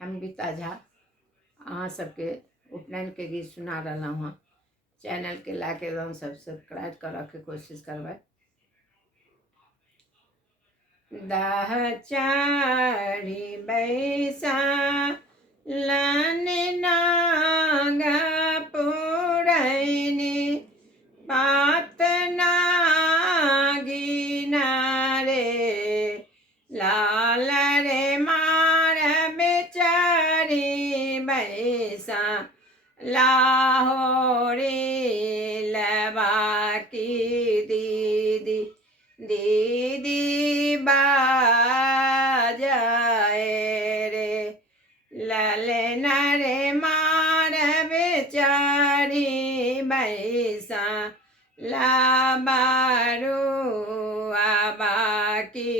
हम गीता झा अहाँ सबके उपनयन के गीत सुना रहा हूँ। चैनल के लाइक एवं सब्सक्राइब करऽ के कोशिश करबै। दाह चारी बैसा लन नाग पुरैनी पात नागिना रे लाल रे मार बेचारी बैसा लाहोरी लबा की दीदी दीदी बाजाए रे ललना रे मार बेचारी बैसा लाबारू आबा की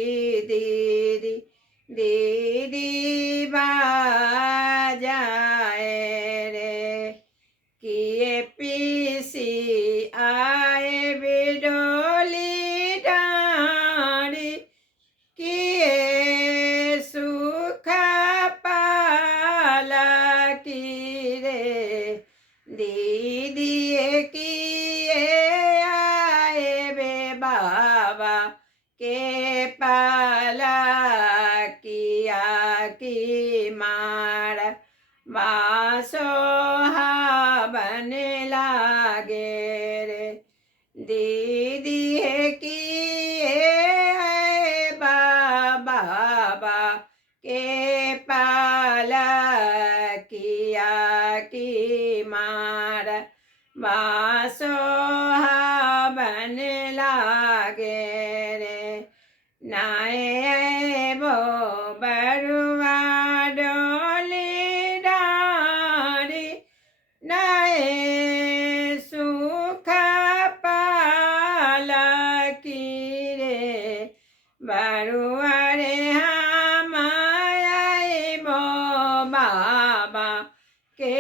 दीदी दीदी बाजाए रे किए पीसी आए बिडोली डारी किए सुख पाला की रे दीदी किए आए बे बाबा के पाला किया की मार बासो बन लागे रे दीदी किए बाबा के पाला किया की मार बासो बन लागे रे नाए बो बरुआ डोली डारी नाए सुख पाला की रे बरुआ रे हम आइबो बाबा के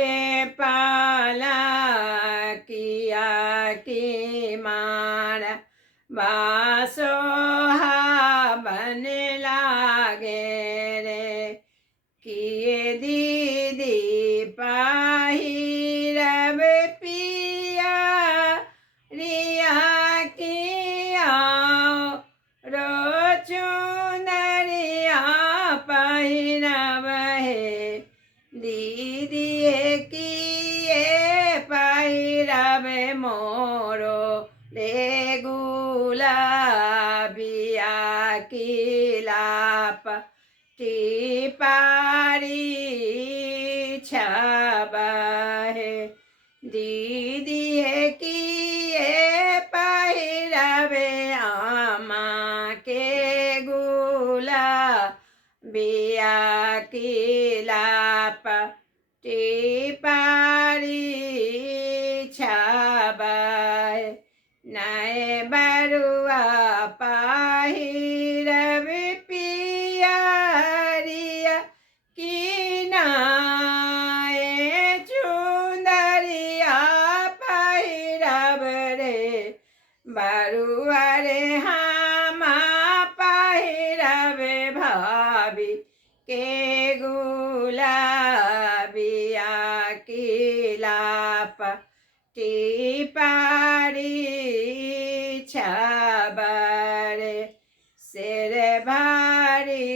पाला किया की मार बासो बन लागे रे किए दीदी पाहिरब पिया रिया किया रोचुनरिया पहिरब हे दीदी किए पहिरब मोरो रे गुलाबिया की लाप पारी छबहे दीदी किए पहिरबे आमा के गुला बिया की लाप पारी छबहे नए बरुआ पहिरब पियरिया की नाए चुंदरिया पहिरब रे बरुआ रे हम पहिरब भाभी के गुलाबिया की लाप पारी छबर सिर भारी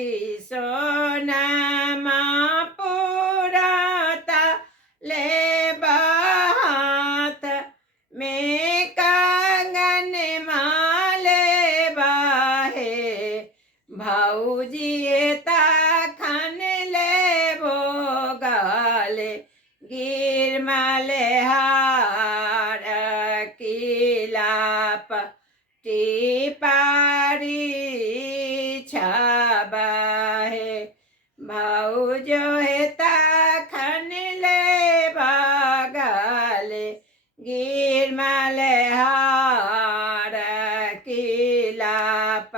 सोनमा पुराता ले बात में कंगन माले बाहे भौजी तखन ले बो गाले गिरमले हार की लाप पारी छबहे भौजो तखन ले बगले गिरमले हार की लाप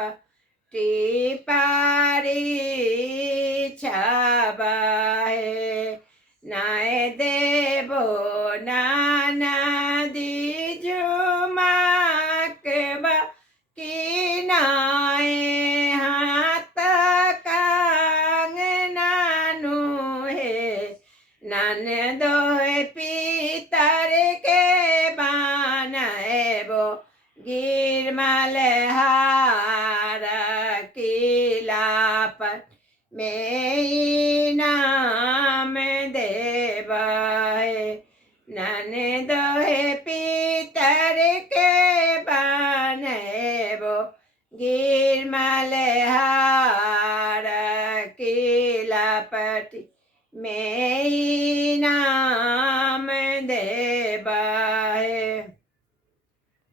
पारी छबहे नाए देबो नाना दीजुमाकबा की नाए हाथ कंगनानु ननदोहे पीतर के बानबो गिरमल हार किला पर में नाम देव है। ननदोहे पीतर के बानबो गिरमल हार किला पति में नाम